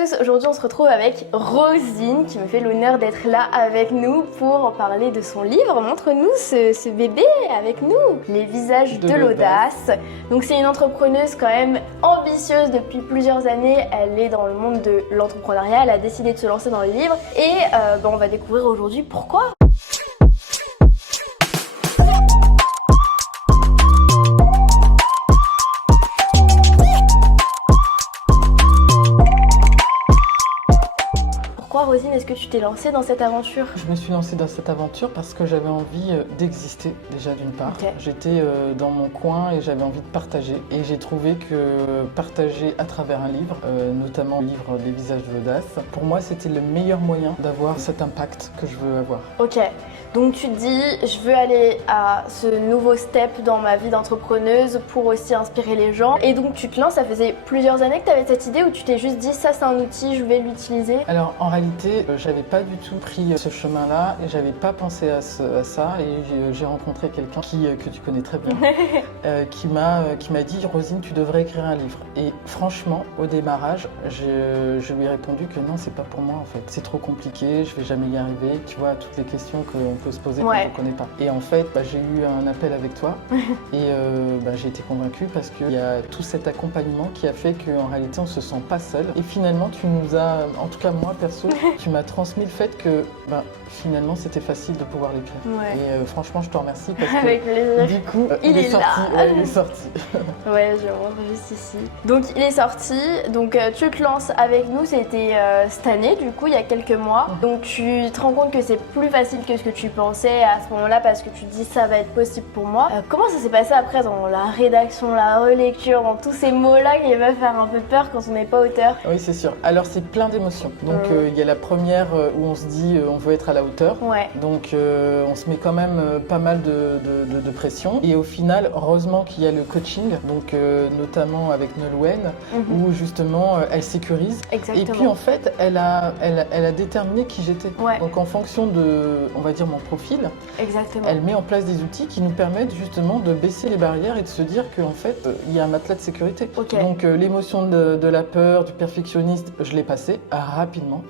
tous, aujourd'hui on se retrouve avec Rosine qui me fait l'honneur d'être là avec nous pour parler de son livre. Montre-nous ce bébé avec nous, Les visages de l'audace. Donc c'est une entrepreneuse quand même ambitieuse depuis plusieurs années, elle est dans le monde de l'entrepreneuriat, elle a décidé de se lancer dans le livre et on va découvrir aujourd'hui pourquoi. Pourquoi, Rosine, est-ce que tu t'es lancée dans cette aventure? Je me suis lancée dans cette aventure parce que j'avais envie d'exister déjà d'une part. Okay. J'étais dans mon coin et j'avais envie de partager. Et j'ai trouvé que partager à travers un livre, notamment le livre Les visages de l'audace, pour moi c'était le meilleur moyen d'avoir cet impact que je veux avoir. Ok, donc tu te dis je veux aller à ce nouveau step dans ma vie d'entrepreneuse pour aussi inspirer les gens. Et donc tu te lances, ça faisait plusieurs années que tu avais cette idée ou tu t'es juste dit ça c'est un outil, je vais l'utiliser? Alors en réalité, j'avais pas du tout pris ce chemin-là et j'avais pas pensé à ça et j'ai rencontré quelqu'un que tu connais très bien qui m'a dit Rosine, tu devrais écrire un livre. Et franchement, au démarrage, je lui ai répondu que non, c'est pas pour moi en fait. C'est trop compliqué, je vais jamais y arriver. Tu vois, toutes les questions qu'on peut se poser quand on ne connaît pas. Et en fait, j'ai eu un appel avec toi et j'ai été convaincue parce qu'il y a tout cet accompagnement qui a fait qu'en réalité, on se sent pas seul. Et finalement, tu nous as, en tout cas moi perso, tu m'as transmis le fait que finalement c'était facile de pouvoir l'écrire. Et franchement, je te remercie parce que avec plaisir. Du coup, il est sorti. là. Il est sorti. Ouais, je rentre juste ici. Donc il est sorti, donc tu te lances avec nous, c'était cette année du coup, il y a quelques mois. Donc tu te rends compte que c'est plus facile que ce que tu pensais à ce moment-là parce que tu te dis ça va être possible pour moi. Comment ça s'est passé après dans la rédaction, la relecture, dans tous ces mots-là qui peuvent faire un peu peur quand on n'est pas auteur? Oui, c'est sûr. Alors c'est plein d'émotions. Donc il y a la première où on se dit on veut être à la hauteur. Donc on se met quand même pas mal de pression. Et au final, heureusement qu'il y a le coaching, donc notamment avec Nolwenn, où justement elle sécurise. Exactement. Et puis en fait, elle a déterminé qui j'étais. Donc en fonction de, on va dire, mon profil, elle met en place des outils qui nous permettent justement de baisser les barrières et de se dire qu'en fait, il y a un matelas de sécurité. Donc l'émotion de la peur, du perfectionniste, je l'ai passé rapidement.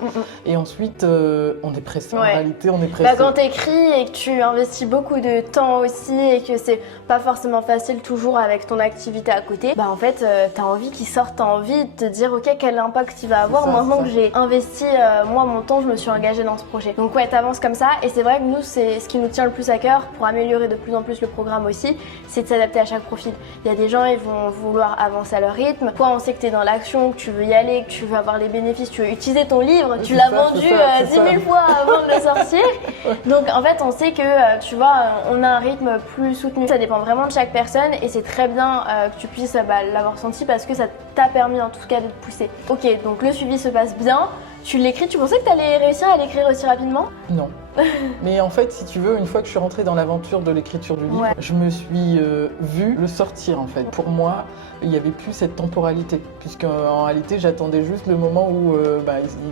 Et ensuite, on est pressé. En réalité, on est pressé. Quand tu écris et que tu investis beaucoup de temps aussi et que c'est pas forcément facile toujours avec ton activité à côté, en fait, tu as envie qu'il sorte, tu as envie de te dire ok, quel impact il va avoir maintenant que j'ai investi moi mon temps, je me suis engagée dans ce projet. Donc tu avances comme ça et c'est vrai que nous, c'est ce qui nous tient le plus à cœur pour améliorer de plus en plus le programme aussi, c'est de s'adapter à chaque profil. Il y a des gens, ils vont vouloir avancer à leur rythme. Toi, on sait que tu es dans l'action, que tu veux y aller, que tu veux avoir les bénéfices, tu veux utiliser ton livre, tu l'as vendu 10 000 fois avant de le sortir. Donc en fait, on sait que tu vois, on a un rythme plus soutenu. Ça dépend vraiment de chaque personne et c'est très bien que tu puisses l'avoir senti parce que ça t'a permis en tout cas de te pousser. Ok, donc le suivi se passe bien. Tu l'écris, tu pensais que tu allais réussir à l'écrire aussi rapidement? Non. Mais en fait, si tu veux, une fois que je suis rentrée dans l'aventure de l'écriture du livre, je me suis vue le sortir en fait. Pour moi, il n'y avait plus cette temporalité, puisqu'en réalité, j'attendais juste le moment où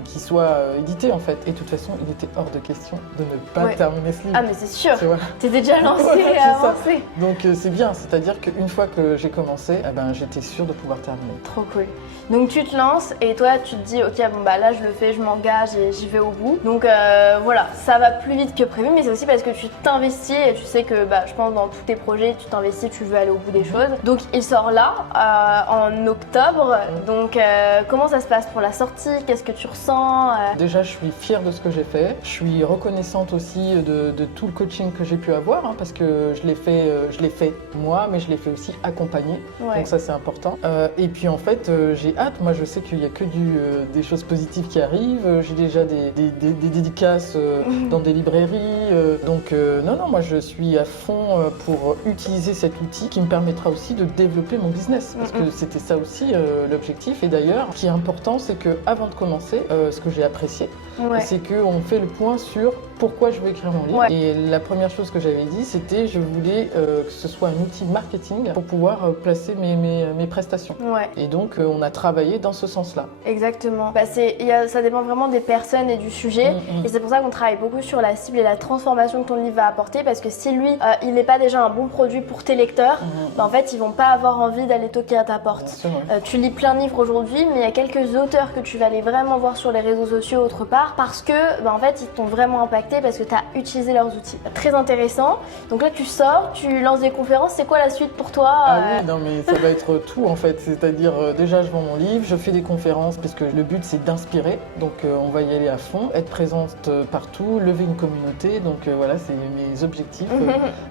qu'il soit édité en fait. Et de toute façon, il était hors de question de ne pas terminer ce livre. Ah mais c'est sûr, t'étais déjà lancée et avancée. Donc c'est bien, c'est-à-dire qu'une fois que j'ai commencé, j'étais sûre de pouvoir terminer. Trop cool. Donc tu te lances et toi tu te dis ok là je le fais, je m'engage et j'y vais au bout. Donc voilà, ça va plus vite que prévu, mais c'est aussi parce que tu t'investis et tu sais que je pense dans tous tes projets tu t'investis, tu veux aller au bout des choses. Donc il sort là en octobre. Donc comment ça se passe pour la sortie? Qu'est-ce que tu ressens? Déjà je suis fière de ce que j'ai fait. Je suis reconnaissante aussi de tout le coaching que j'ai pu avoir parce que je l'ai fait moi, mais je l'ai fait aussi accompagner. Donc ça c'est important. Et puis en fait j'ai hâte. Moi je sais qu'il n'y a que des choses positives qui arrivent. J'ai déjà des dédicaces dans des librairies. Donc non, moi je suis à fond pour utiliser cet outil qui me permettra aussi de développer mon business. Parce que c'était ça aussi l'objectif. Et d'ailleurs, ce qui est important, c'est qu'avant de commencer, ce que j'ai apprécié, c'est qu'on fait le point sur pourquoi je veux écrire mon livre. Et la première chose que j'avais dit, c'était je voulais que ce soit un outil marketing pour pouvoir placer mes prestations. Et donc on a travaillé dans ce sens-là. Exactement. Ça ça dépend vraiment des personnes et du sujet. Et c'est pour ça qu'on travaille beaucoup sur la cible et la transformation que ton livre va apporter, parce que si lui, il n'est pas déjà un bon produit pour tes lecteurs, bah, en fait, ils vont pas avoir envie d'aller toquer à ta porte. Sûr, Tu lis plein de livres aujourd'hui, mais il y a quelques auteurs que tu vas aller vraiment voir sur les réseaux sociaux autre part, parce que bah, en fait, ils t'ont vraiment impacté parce que tu as utilisé leurs outils. Très intéressant. Donc là, tu sors, tu lances des conférences. C'est quoi la suite pour toi? Ah oui, non mais ça va être tout en fait. C'est-à-dire déjà, je vends mon livre, je fais des conférences parce que le but c'est d'inspirer. Donc on va y aller à fond, être présente partout, lever une communauté. Donc voilà, c'est mes objectifs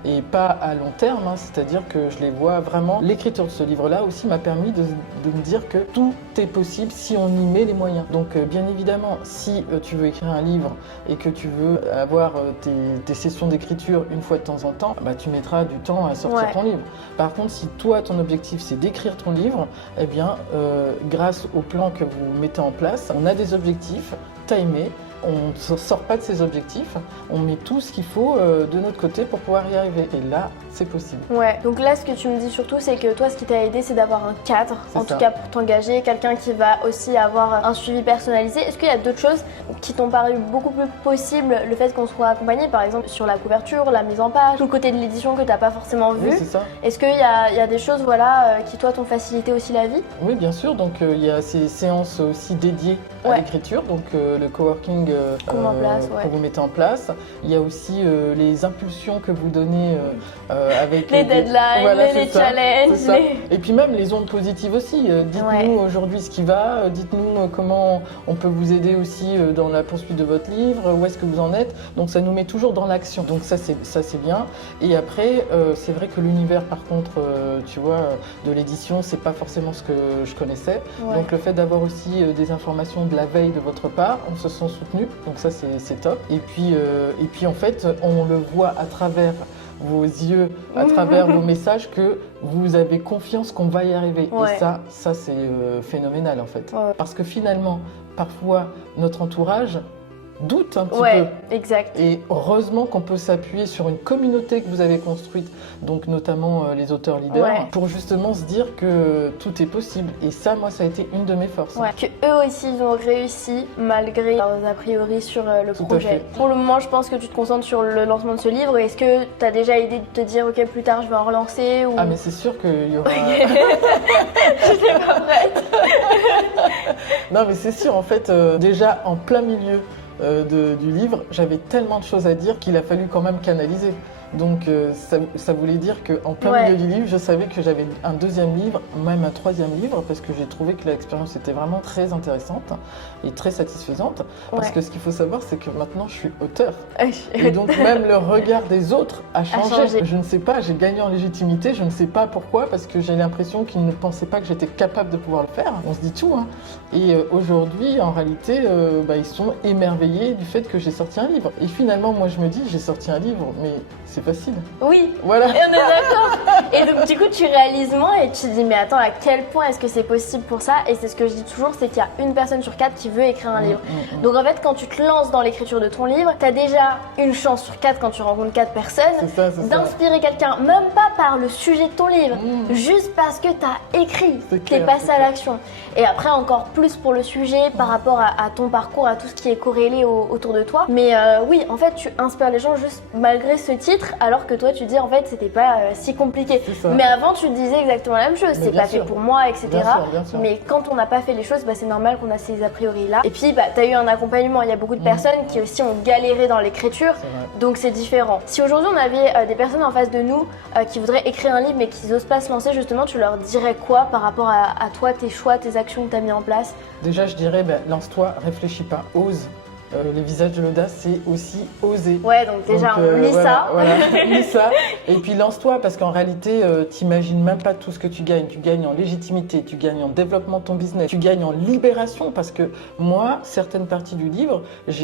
et pas à long terme. Hein, c'est-à-dire que je les vois vraiment. L'écriture de ce livre-là aussi m'a permis de me dire que tout est possible si on y met les moyens. Donc bien évidemment, si tu veux écrire un livre et que tu veux avoir tes sessions d'écriture une fois de temps en temps, bah, tu mettras du temps à sortir ton livre. Par contre, si toi, ton objectif, c'est d'écrire ton livre, eh bien, grâce au plan que vous mettez en place, on a des objectifs timés. On ne sort pas de ses objectifs, on met tout ce qu'il faut de notre côté pour pouvoir y arriver. Et là, c'est possible. Ouais, donc là, ce que tu me dis surtout, c'est que toi, ce qui t'a aidé, c'est d'avoir un cadre, en tout cas pour t'engager, quelqu'un qui va aussi avoir un suivi personnalisé. Est-ce qu'il y a d'autres choses qui t'ont paru beaucoup plus possible, le fait qu'on soit accompagné, par exemple, sur la couverture, la mise en page, tout le côté de l'édition que tu n'as pas forcément vu? Oui, c'est ça. Est-ce qu'il y a des choses voilà, qui, toi, t'ont facilité aussi la vie? Oui, bien sûr. Donc, il y a ces séances aussi dédiées à l'écriture, donc le coworking que vous mettez en place. Il y a aussi les impulsions que vous donnez avec les deadlines, les challenges. Et puis même les ondes positives aussi. Dites-nous aujourd'hui ce qui va, dites-nous comment on peut vous aider aussi dans la poursuite de votre livre, où est-ce que vous en êtes. Donc ça nous met toujours dans l'action. Donc ça c'est bien. Et après, c'est vrai que l'univers par contre, tu vois, de l'édition, c'est pas forcément ce que je connaissais. Donc le fait d'avoir aussi des informations de la veille de votre part, on se sent soutenu. Donc ça c'est top. Et puis en fait, on le voit à travers vos yeux, à travers vos messages, que vous avez confiance qu'on va y arriver. Et ça c'est phénoménal en fait. Parce que finalement, parfois, notre entourage doute un petit peu. Exact. Et heureusement qu'on peut s'appuyer sur une communauté que vous avez construite, donc notamment les auteurs leaders, pour justement se dire que tout est possible. Et ça, moi, ça a été une de mes forces. Que eux aussi, ils ont réussi malgré leurs a priori sur le projet. Pour le moment, je pense que tu te concentres sur le lancement de ce livre. Est-ce que tu as déjà idée de te dire, ok, plus tard, je vais en relancer ou... Ah, mais c'est sûr qu'il y aura... Je sais pas prête. Non, mais c'est sûr, en fait, déjà en plein milieu du livre, j'avais tellement de choses à dire qu'il a fallu quand même canaliser. Donc ça voulait dire qu'en plein milieu du livre, je savais que j'avais un deuxième livre, même un troisième livre, parce que j'ai trouvé que l'expérience était vraiment très intéressante et très satisfaisante. Parce que ce qu'il faut savoir, c'est que maintenant je suis auteur. Et donc même le regard des autres a changé. Je ne sais pas, j'ai gagné en légitimité, je ne sais pas pourquoi, parce que j'ai l'impression qu'ils ne pensaient pas que j'étais capable de pouvoir le faire. On se dit tout, hein. Et aujourd'hui, en réalité, ils sont émerveillés du fait que j'ai sorti un livre. Et finalement, moi je me dis, j'ai sorti un livre, mais c'est facile. Oui, voilà. Et on est d'accord. Et donc du coup tu réalises moins et tu te dis mais attends, à quel point est-ce que c'est possible pour ça? Et c'est ce que je dis toujours, c'est qu'il y a une personne sur 4 qui veut écrire un livre. Donc en fait quand tu te lances dans l'écriture de ton livre, tu as déjà une chance sur 4 quand tu rencontres 4 personnes d'inspirer quelqu'un, même pas par le sujet de ton livre, juste parce que tu as écrit, tu es passé à l'action. Et après encore plus pour le sujet par rapport à ton parcours, à tout ce qui est corrélé autour de toi. Mais oui, en fait tu inspires les gens juste malgré ce titre, alors que toi tu dis en fait c'était pas si compliqué. Mais avant tu disais exactement la même chose, c'est pas fait pour moi, etc. Bien sûr. Mais quand on n'a pas fait les choses, c'est normal qu'on a ces a priori là. Et puis tu as eu un accompagnement, il y a beaucoup de personnes qui aussi ont galéré dans l'écriture, donc c'est différent. Si aujourd'hui on avait des personnes en face de nous qui voudraient écrire un livre mais qui n'osent pas se lancer, justement tu leur dirais quoi par rapport à toi, tes choix, tes actions que tu as mis en place? Déjà je dirais lance-toi, réfléchis pas, ose. Les visages de l'audace, c'est aussi oser. Ouais, donc déjà on lit ça. Lis ça. Et puis lance-toi, parce qu'en réalité, t'imagines même pas tout ce que tu gagnes. Tu gagnes en légitimité, tu gagnes en développement de ton business, tu gagnes en libération, parce que moi, certaines parties du livre,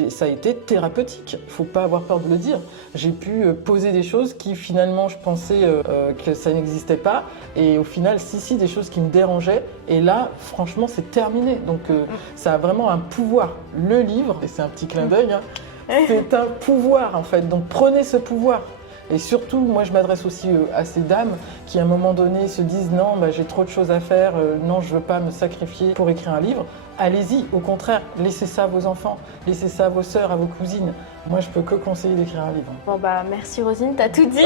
ça a été thérapeutique. Faut pas avoir peur de le dire. J'ai pu poser des choses qui finalement, je pensais que ça n'existait pas. Et au final, si, des choses qui me dérangeaient. Et là, franchement, c'est terminé. Donc ça a vraiment un pouvoir. Le livre, et c'est un petit clin d'œil, hein, c'est un pouvoir en fait, donc prenez ce pouvoir. Et surtout, moi je m'adresse aussi à ces dames qui à un moment donné se disent non, j'ai trop de choses à faire, non je veux pas me sacrifier pour écrire un livre. allez-y, au contraire, laissez ça à vos enfants, laissez ça à vos sœurs, à vos cousines. Moi, je peux que conseiller d'écrire un livre. Bon bah merci Rosine, t'as tout dit.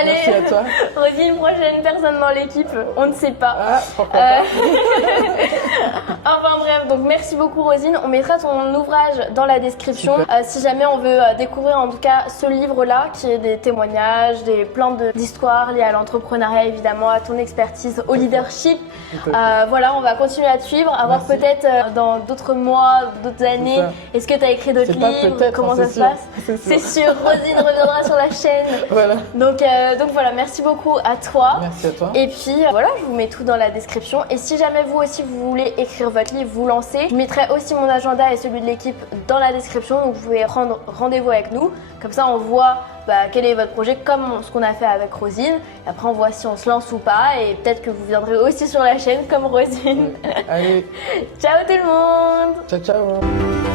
Allez, merci à toi. Rosine, prochaine personne dans l'équipe, on ne sait pas. Ah, pourquoi pas. Enfin bref, donc merci beaucoup Rosine. On mettra ton ouvrage dans la description. Si jamais on veut découvrir en tout cas ce livre-là, qui est des témoignages, plein d'histoires liées à l'entrepreneuriat évidemment, à ton expertise, au leadership. Voilà, on va continuer à te suivre, à voir peut-être dans d'autres mois, d'autres années. Est-ce que tu as écrit d'autres livres? Comment ça se passe? C'est sûr, Rosine reviendra sur la chaîne. Voilà. Donc voilà, merci beaucoup à toi. Merci à toi. Et puis voilà, je vous mets tout dans la description. Et si jamais vous aussi vous voulez écrire votre livre, vous lancer, je mettrai aussi mon agenda et celui de l'équipe dans la description. Donc vous pouvez prendre rendez-vous avec nous. Comme ça, on voit quel est votre projet, comme ce qu'on a fait avec Rosine. Et après, on voit si on se lance ou pas. Et peut-être que vous viendrez aussi sur la chaîne comme Rosine. Allez. Ciao tout le monde. Ciao, ciao.